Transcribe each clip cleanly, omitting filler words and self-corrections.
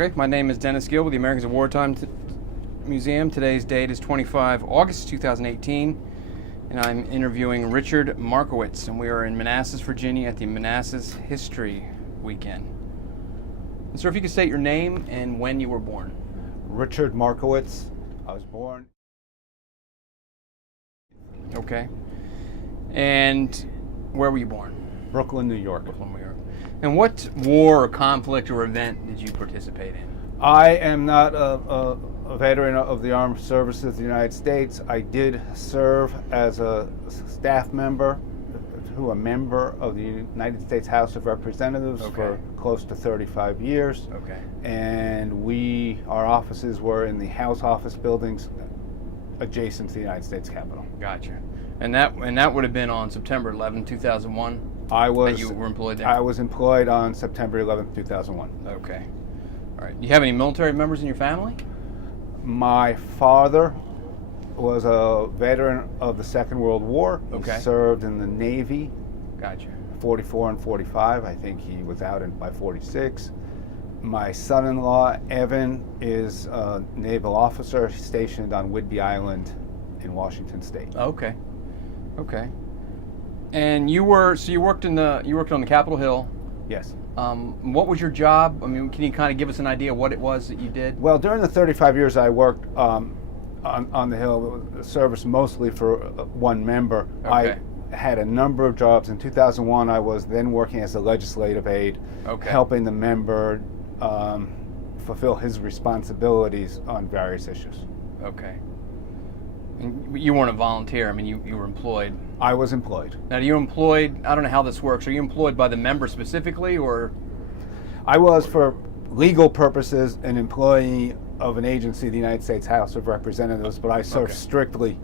Okay, my name is Dennis Gill with the Americans of Wartime Museum. Today's date is 25 August 2018, and I'm interviewing Richard Markowitz, and we are in Manassas, Virginia at the Manassas History Weekend. And sir, if you could state your name and when you were born. Richard Markowitz. I was born. Okay. And where were you born? Brooklyn, New York. Brooklyn, New York. And what war or conflict or event did you participate in? I am not a veteran of the Armed Services of the United States. I did serve as a staff member to a member of the United States House of Representatives for close to 35 years. Okay. And our offices were in the House office buildings adjacent to the United States Capitol. Gotcha. And that would have been on September 11, 2001? That you were employed there? I was employed on September 11th, 2001. Okay. All right. Do you have any military members in your family? My father was a veteran of the Second World War. Okay. He served in the Navy. Gotcha. 44 and 45. I think he was out by 46. My son-in-law, Evan, is a naval officer stationed on Whidbey Island in Washington State. Okay. Okay. And you worked on the Capitol Hill. Yes. What was your job? I mean, can you kind of give us an idea what it was that you did? Well, during the 35 years I worked on the Hill, service mostly for one member. Okay. I had a number of jobs. In 2001, I was then working as a legislative aide, helping the member fulfill his responsibilities on various issues. Okay. And you weren't a volunteer. I mean, you were employed. I was employed. Now, are you employed? I don't know how this works. Are you employed by the member specifically, or? I was, for legal purposes, an employee of an agency, the United States House of Representatives, but I served strictly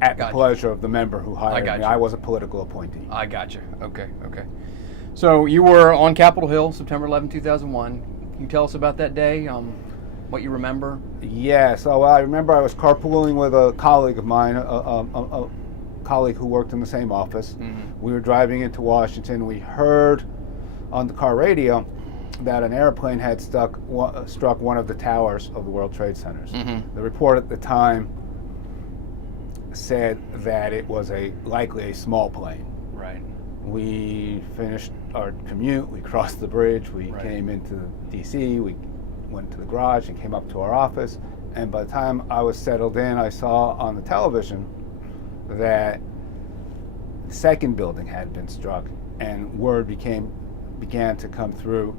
at the pleasure of the member who hired me. I was a political appointee. I gotcha. Okay. So you were on Capitol Hill, September 11, 2001. Can you tell us about that day? What you remember? Yes. I remember I was carpooling with a colleague of mine, a colleague who worked in the same office. Mm-hmm. We were driving into Washington. We heard on the car radio that an airplane had struck one of the towers of the World Trade Centers. Mm-hmm. The report at the time said that it was likely a small plane. Right. We finished our commute. We crossed the bridge. We came into D.C. We went to the garage and came up to our office. And by the time I was settled in, I saw on the television that the second building had been struck, and word began to come through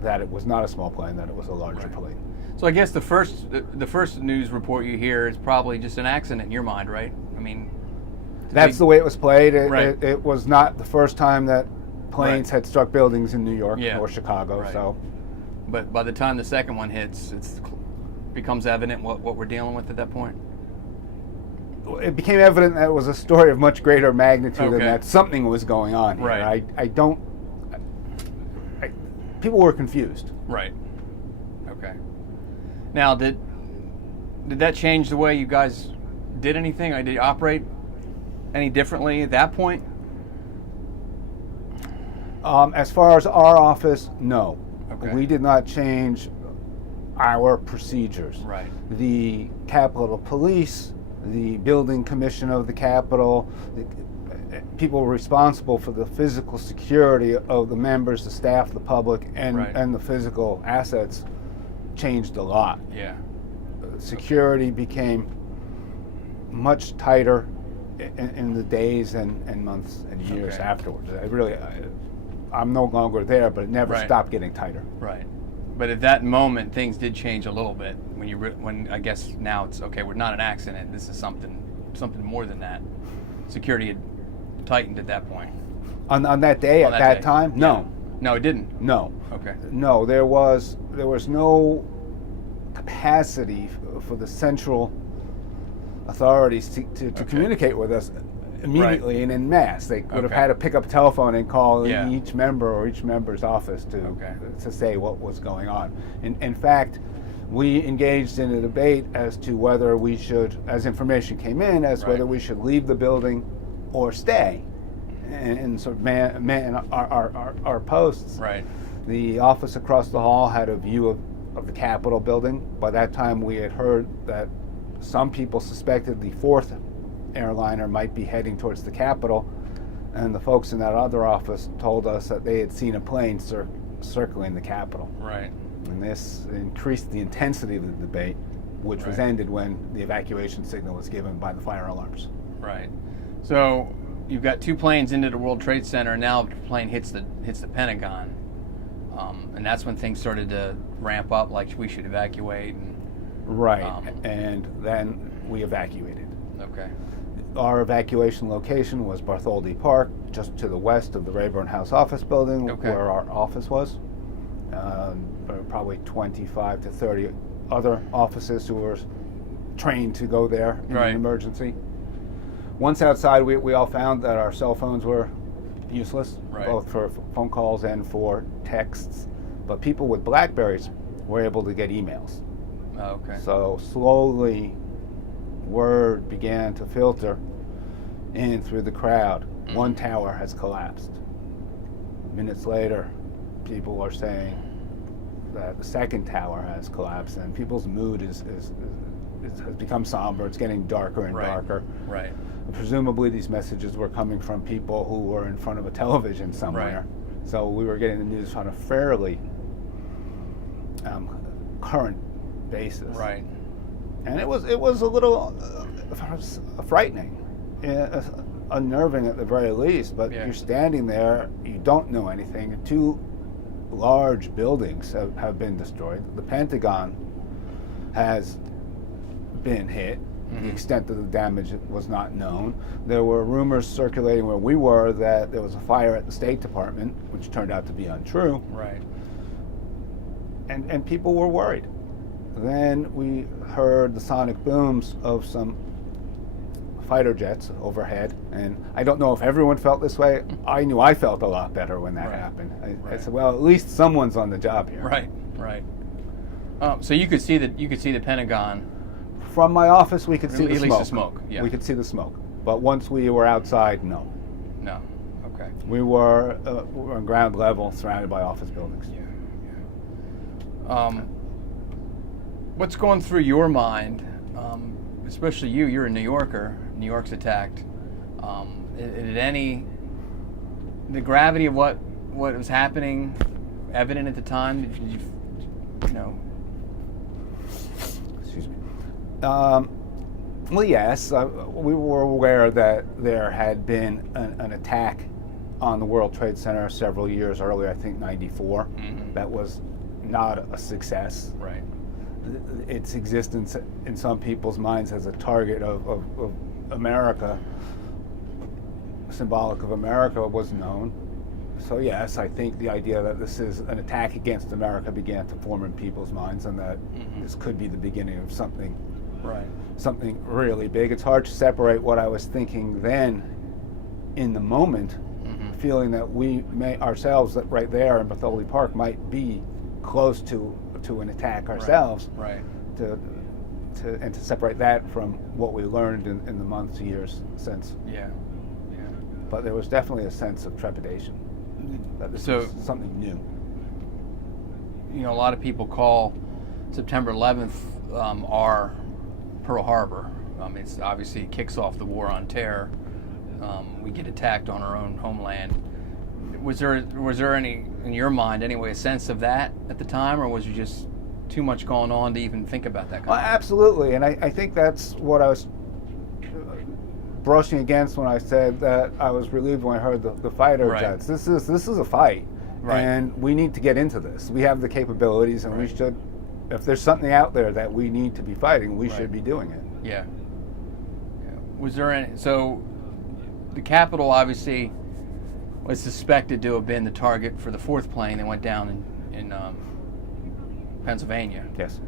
that it was not a small plane, that it was a larger plane. So I guess the first news report you hear is probably just an accident in your mind, right? I mean, that's the way it was played. It was not the first time that planes had struck buildings in New York or Chicago. Right. So, but by the time the second one hits, it becomes evident what we're dealing with at that point. It became evident that it was a story of much greater magnitude and that something was going on here. Right. People were confused. Right. Okay. Now, did that change the way you guys did anything? Or did you operate any differently at that point? As far as our office, no. Okay. We did not change our procedures. Right. The Capitol Police, the building commission of the Capitol, people responsible for the physical security of the members, the staff, the public, and the physical assets changed a lot. Yeah. Security became much tighter in the days and months and years afterwards. I'm no longer there, but it never stopped getting tighter. Right. But at that moment, things did change a little bit. When I guess now it's we're not an accident. This is something more than that. Security had tightened at that point. On that day, at that time, no. No, it didn't. No. Okay. No, there was no capacity for the central authorities to communicate with us immediately and en masse. They would have had to pick up a telephone and call each member or each member's office to say what was going on. In fact, we engaged in a debate as to whether we should, as information came in, whether we should leave the building or stay and sort of man our posts. Right. The office across the hall had a view of the Capitol building. By that time, we had heard that some people suspected the fourth airliner might be heading towards the Capitol, and the folks in that other office told us that they had seen a plane circling the Capitol. Right. And this increased the intensity of the debate, which was ended when the evacuation signal was given by the fire alarms. Right. So you've got two planes into the World Trade Center, and now the plane hits the Pentagon, and that's when things started to ramp up. Like, we should evacuate. Right. And then we evacuated. Okay. Our evacuation location was Bartholdi Park, just to the west of the Rayburn House office building, where our office was. There were probably 25 to 30 other officers who were trained to go there in an emergency. Once outside, we all found that our cell phones were useless, both for phone calls and for texts. But people with BlackBerries were able to get emails. Okay. So slowly, word began to filter in through the crowd. One tower has collapsed. Minutes later, people are saying that the second tower has collapsed, and people's mood has become somber. It's getting darker and darker. Right. Presumably, these messages were coming from people who were in front of a television somewhere. Right. So we were getting the news on a fairly current basis. Right. And it was a little frightening, unnerving at the very least. But you're standing there, you don't know anything. Two large buildings have been destroyed. The Pentagon has been hit. The extent of the damage was not known. There were rumors circulating where we were that there was a fire at the State Department, which turned out to be untrue. Right. And people were worried. Then we heard the sonic booms of some fighter jets overhead, and I don't know if everyone felt this way. I knew I felt a lot better when that happened. I said, well, at least someone's on the job here. Right. So you could see the Pentagon. From my office, we could see the smoke. At least the smoke, yeah. We could see the smoke. But once we were outside, no. No. Okay. We were on ground level, surrounded by office buildings. Yeah. What's going through your mind, especially you're a New Yorker, New York's attacked. Did the gravity of what was happening evident at the time? Did you know? Excuse me. Well, yes, we were aware that there had been an attack on the World Trade Center several years earlier, I think 94. That was not a success. Right. Its existence in some people's minds as a target of America, symbolic of America, was known. So yes, I think the idea that this is an attack against America began to form in people's minds, and that this could be the beginning of something really big. It's hard to separate what I was thinking then in the moment, feeling that we may ourselves, that right there in Bartholdi Park, might be close to an attack ourselves. Right. And to separate that from what we learned in the months, years since. Yeah. But there was definitely a sense of trepidation that this was something new. You know, a lot of people call September 11th our Pearl Harbor. It's obviously kicks off the war on terror. We get attacked on our own homeland. Was there any, in your mind anyway, a sense of that at the time, or was it just too much going on to even think about that kind of thing? Absolutely, and I think that's what I was brushing against when I said that I was relieved when I heard the fighter jets. This is a fight, and we need to get into this. We have the capabilities, and we should. If there's something out there that we need to be fighting, we should be doing it. Yeah. Was there any? So, the Capitol obviously was suspected to have been the target for the fourth plane that went down in Pennsylvania. Yes.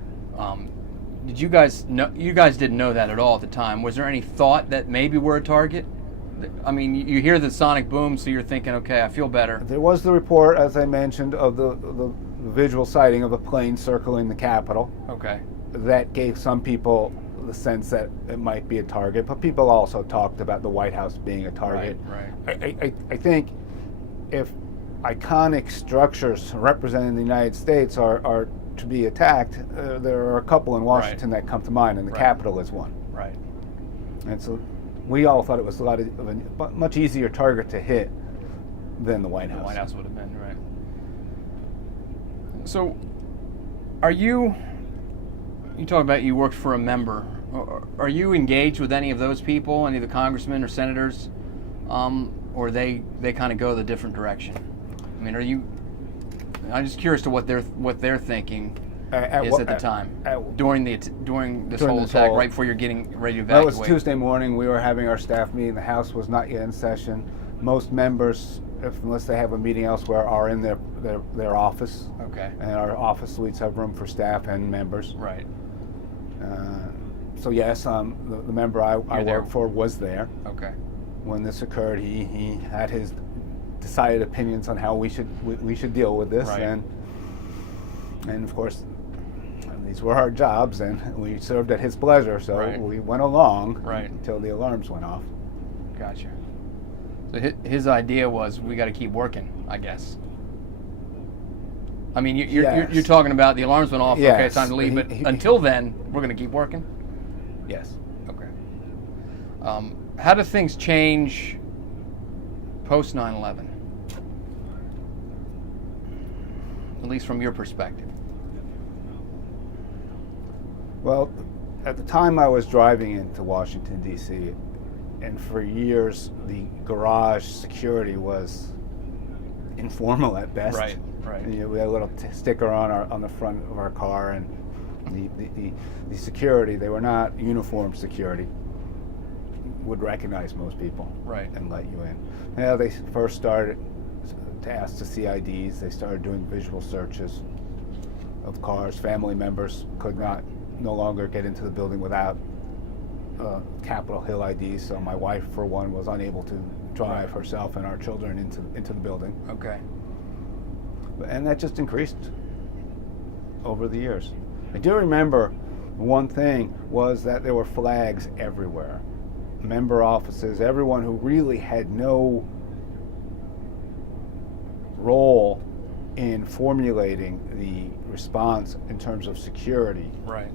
Did you guys know? You guys didn't know that at all at the time. Was there any thought that maybe we're a target? I mean, you hear the sonic boom, so you're thinking, okay, I feel better. There was the report, as I mentioned, of the visual sighting of a plane circling the Capitol. Okay. That gave some people the sense that it might be a target, but people also talked about the White House being a target. Right. I think if iconic structures representing the United States are to be attacked, there are a couple in Washington that come to mind, and the Capitol is one. Right. And so we all thought it was a much easier target to hit than the White House. The White House would have been, right. So, are you talk about you worked for a member. Are you engaged with any of those people, any of the congressmen or senators, or they kind of go the different direction? I mean, I'm just curious to what they're thinking at the time during this whole attack, right before you're getting ready to evacuate. That was Tuesday morning. We were having our staff meeting. The House was not yet in session. Most members, unless they have a meeting elsewhere, are in their office. Okay. And our office suites have room for staff and members. Right. So yes, the member I worked for was there. Okay. When this occurred, he had his decided opinions on how we should deal with this, right. and of course, these were our jobs, and we served at his pleasure. So right. we went along right. until the alarms went off. Gotcha. So his idea was we got to keep working, I guess. I mean, you're talking about the alarms went off. Yes. Okay, it's time to leave. But until then, we're going to keep working. Yes. Okay. How do things change post 9/11? At least from your perspective. Well, at the time I was driving into Washington, D.C., and for years the garage security was informal at best. Right, right. We had a little sticker on the front of our car, and the security, they were not uniformed security, would recognize most people, right, and let you in. Now they first started to ask to see IDs. They started doing visual searches of cars. Family members could no longer get into the building without Capitol Hill IDs. So my wife, for one, was unable to drive herself and our children into the building. Okay. And that just increased over the years. I do remember one thing was that there were flags everywhere. Member offices, everyone who really had no role in formulating the response in terms of security, right,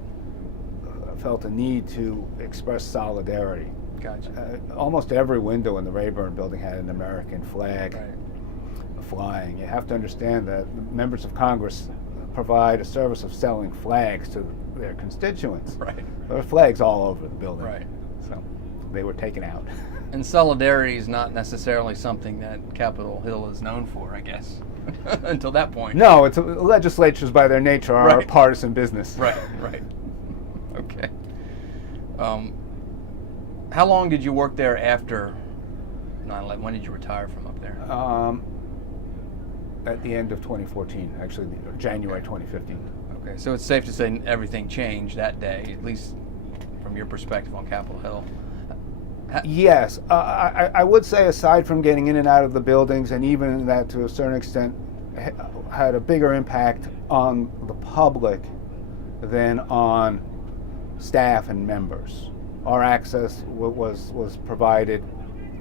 felt a need to express solidarity. Gotcha. Almost every window in the Rayburn building had an American flag right. flying. You have to understand that members of Congress provide a service of selling flags to their constituents. Right. There were flags all over the building. Right. So they were taken out. And solidarity is not necessarily something that Capitol Hill is known for, I guess, until that point. No, legislatures by their nature are right. partisan business. Right, right. Okay. How long did you work there after 9/11? When did you retire from up there? At the end of 2014, actually, January 2015. Okay, so it's safe to say everything changed that day, at least from your perspective on Capitol Hill. Yes, I would say, aside from getting in and out of the buildings, and even that to a certain extent had a bigger impact on the public than on staff and members. Our access was provided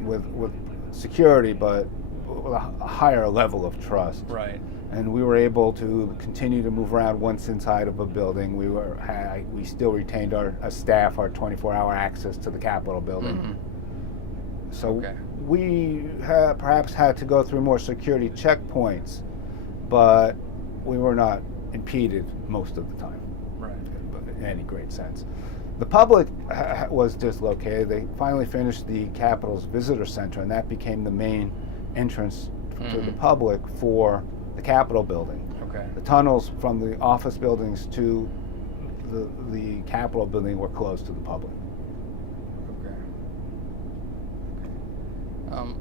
with security, but with a higher level of trust. Right. And we were able to continue to move around once inside of a building. We still retained our staff, our 24-hour access to the Capitol building. Mm-hmm. So okay. we perhaps had to go through more security checkpoints, but we were not impeded most of the time. Right. In any great sense. The public was dislocated. They finally finished the Capitol's visitor center, and that became the main entrance to the public for the Capitol building. Okay. The tunnels from the office buildings to the Capitol building were closed to the public. Okay.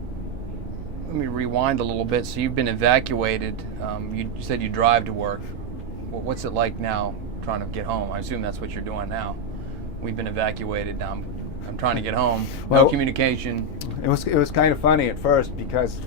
Let me rewind a little bit. So you've been evacuated. You said you drive to work. Well, what's it like now trying to get home? I assume that's what you're doing now. We've been evacuated. Now I'm trying to get home. No communication. It was kind of funny at first because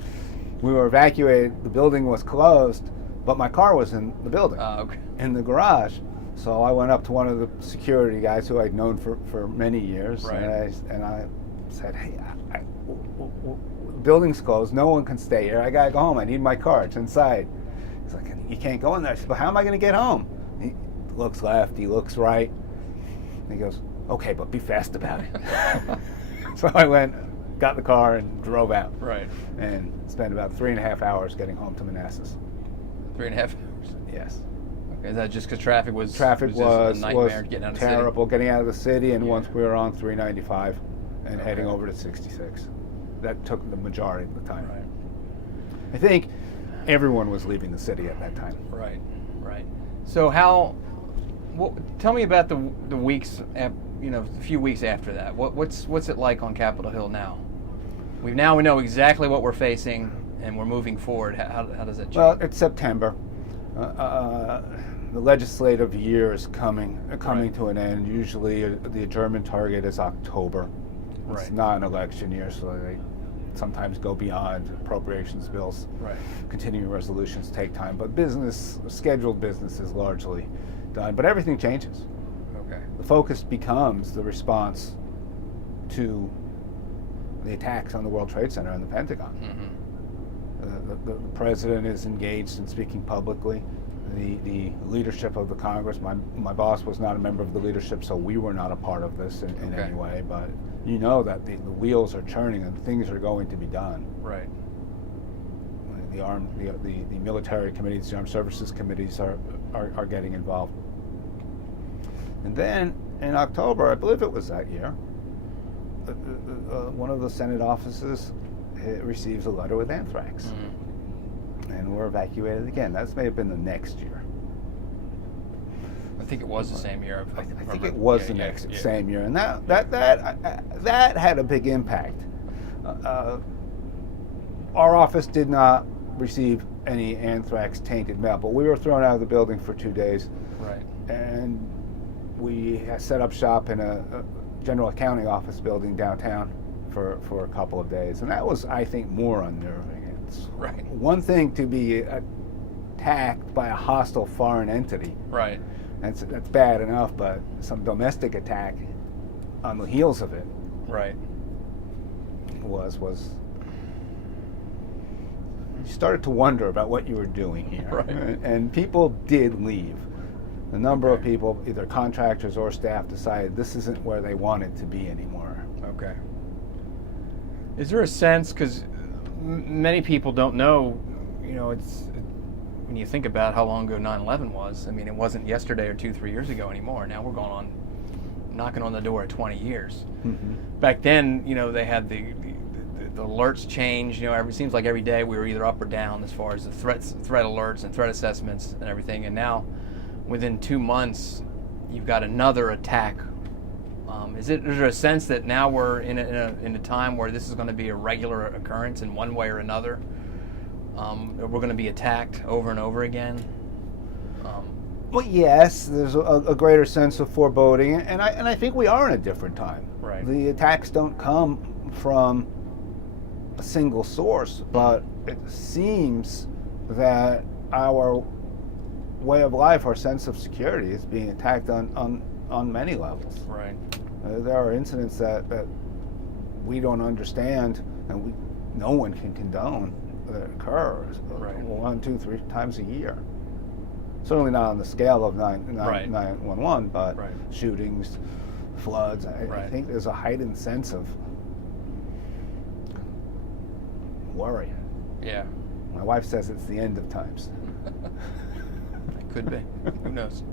we were evacuated. The building was closed, but my car was in the building, Okay. in the garage. So I went up to one of the security guys who I'd known for many years, right. and I said, "Hey, the building's closed. No one can stay here. I gotta go home. I need my car. It's inside." He's like, "You can't go in there." I said, "But how am I going to get home?" looks left, he looks right. And he goes, okay, but be fast about it. So I went, got in the car, and drove out. Right. And spent about 3.5 hours getting home to Manassas. 3.5 hours? Yes. Okay, is that just because traffic was just a nightmare getting out of terrible the city? Getting out of the city, and Yeah. once we were on 395 and Okay. heading over to 66. That took the majority of the time. Right. I think everyone was leaving the city at that time. Right. So tell me about the weeks, a few weeks after that. What's it like on Capitol Hill now? We know exactly what we're facing, and we're moving forward. How does that change? Well, it's September. The legislative year is coming Right. to an end. Usually, the adjournment target is October. It's Right. not an election year, so they sometimes go beyond appropriations bills. Right. Continuing resolutions take time, but scheduled business is largely done. But everything changes. Okay. The focus becomes the response to the attacks on the World Trade Center and the Pentagon. Mm-hmm. The president is engaged in speaking publicly. The leadership of the Congress, my boss was not a member of the leadership, so we were not a part of this in Okay. any way, but you know that the wheels are turning and things are going to be done. Right. The military committees, the armed services committees are getting involved. And then in October, I believe it was that year, one of the Senate offices receives a letter with anthrax. Mm-hmm. And we're evacuated again. That may have been the next year. I think it was the same year. I think it was the same year, and that had a big impact. Our office did not receive any anthrax-tainted mail, but we were thrown out of the building for 2 days. Right. And we set up shop in a general accounting office building downtown for a couple of days, and that was, I think, more unnerving. It's Right. one thing to be attacked by a hostile foreign entity. Right. That's bad enough, but some domestic attack on the heels of it Right. was you started to wonder about what you were doing here. Right. And people did leave. A number of Okay. people, either contractors or staff, decided this isn't where they wanted to be anymore. Okay. Is there a sense, because many people don't know, when you think about how long ago 9/11 was, I mean, it wasn't yesterday or 2-3 years ago anymore. Now we're knocking on the door at 20 years. Mm-hmm. Back then, they had the alerts change. It seems like every day we were either up or down as far as the threat alerts and threat assessments and everything. And now, within 2 months, you've got another attack. Is there a sense that now we're in a time where this is going to be a regular occurrence in one way or another? We're going to be attacked over and over again. Well, yes, there's a greater sense of foreboding, and I think we are in a different time. Right. The attacks don't come from a single source, but it seems that our way of life, our sense of security, is being attacked on many levels. Right. There are incidents that we don't understand, and no one can condone that occur Right. 1, 2, 3 times a year. Certainly not on the scale of 911, but Right. shootings, floods. I Right. think there's a heightened sense of worry. Yeah. My wife says it's the end of times. It could be. Who knows?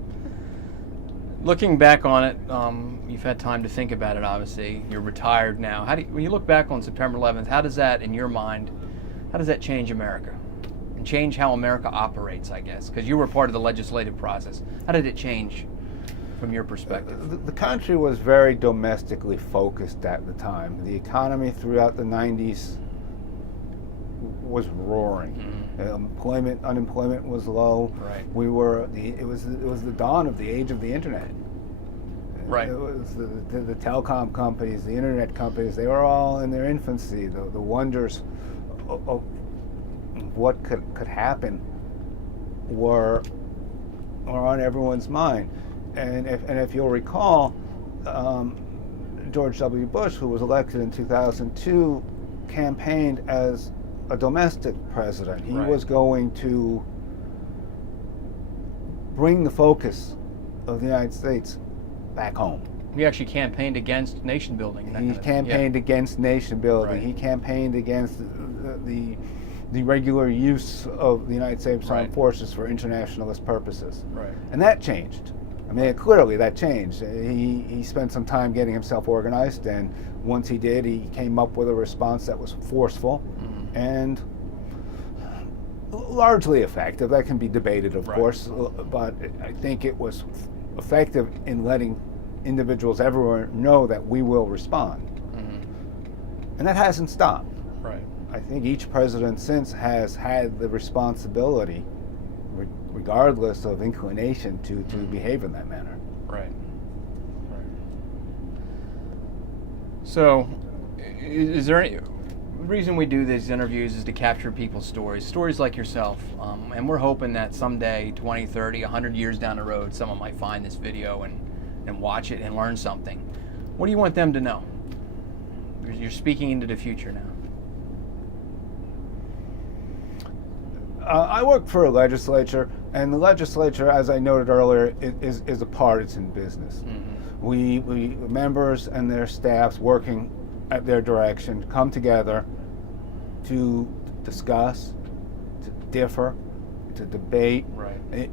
Looking back on it, you've had time to think about it, obviously. You're retired now. When you look back on September 11th, how does that, in your mind, change America? And change how America operates, I guess? Because you were part of the legislative process. How did it change from your perspective? The country was very domestically focused at the time. The economy throughout the 90s was roaring. Mm-hmm. Unemployment was low. Right. It was the dawn of the age of the internet. Right. It was the telecom companies, the internet companies. They were all in their infancy. The wonders of what could happen were on everyone's mind. And if you'll recall, George W. Bush, who was elected in 2002, campaigned as a domestic president. He Right. was going to bring the focus of the United States back home. He actually campaigned against nation building. He campaigned against nation building. Right. He campaigned against the regular use of the United States Armed Forces for internationalist purposes. Right. And that changed. I mean, clearly that changed. He spent some time getting himself organized, and once he did, he came up with a response that was forceful and largely effective. That can be debated, of course, but I think it was effective in letting individuals everywhere know that we will respond. And that hasn't stopped. Right. I think each president since has had the responsibility, regardless of inclination, to behave in that manner. Right. So, is there any reason we do these interviews is to capture people's stories like yourself, and we're hoping that someday, 20, 30, 100 years down the road, someone might find this video and watch it and learn something. What do you want them to know? You're speaking into the future now. I work for a legislature, and the legislature, as I noted earlier, is a partisan business. We members and their staffs working at their direction come together to discuss, to differ, to debate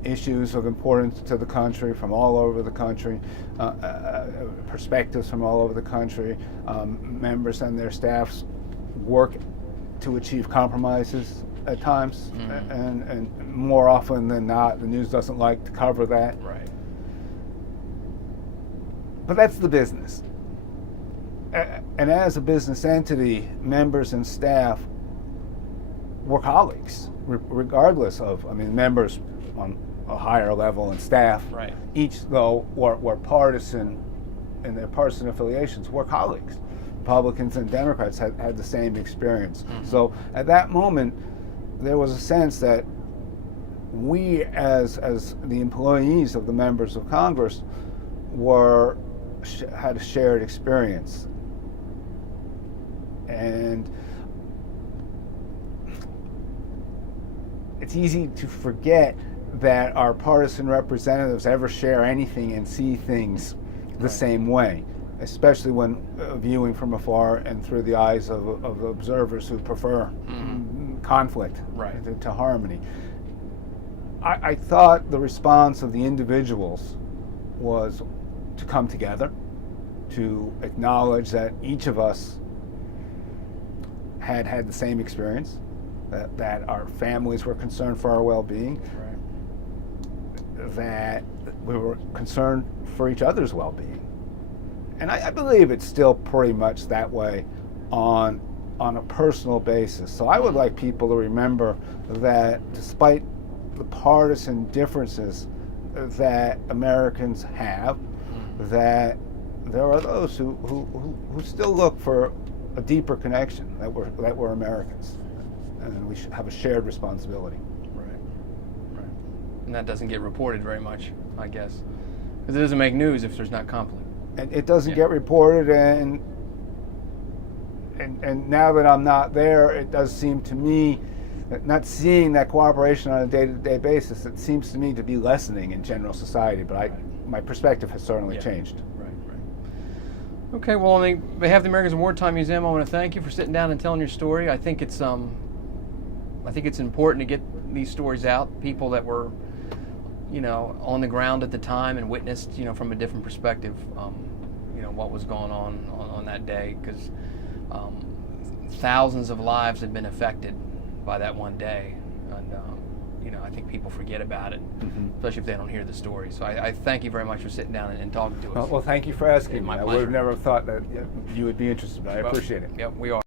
issues of importance to the country from all over the country, perspectives from all over the country. Members and their staffs work to achieve compromises at times, and more often than not, the news doesn't like to cover that. Right. But that's the business. And as a business entity, members and staff were colleagues, regardless of, members on a higher level and staff, each though were partisan in their partisan affiliations, were colleagues. Republicans and Democrats had the same experience. So at that moment, there was a sense that we, as the employees of the members of Congress, had a shared experience. And it's easy to forget that our partisan representatives ever share anything and see things the same way, especially when viewing from afar and through the eyes of observers who prefer conflict to harmony. I thought the response of the individuals was to come together, to acknowledge that each of us had the same experience, that our families were concerned for our well-being, that we were concerned for each other's well-being. And I believe it's still pretty much that way on a personal basis. So I would like people to remember that despite the partisan differences that Americans have, that there are those who still look for a deeper connection, that we're Americans, and we should have a shared responsibility. Right. And that doesn't get reported very much, I guess, because it doesn't make news if there's not conflict. And it doesn't get reported, and now that I'm not there, it does seem to me that not seeing that cooperation on a day-to-day basis, it seems to me to be lessening in general society. But my perspective has certainly changed. Okay, well, on behalf of the Americans of Wartime Museum, I want to thank you for sitting down and telling your story. I think it's important to get these stories out. People that were, on the ground at the time and witnessed, from a different perspective, what was going on that day, because thousands of lives had been affected by that one day, and I think people forget about it, especially if they don't hear the story. So I thank you very much for sitting down and talking to us. Well, thank you for asking me. My I pleasure. would have never thought that you would be interested, but I appreciate it. Yep, we are.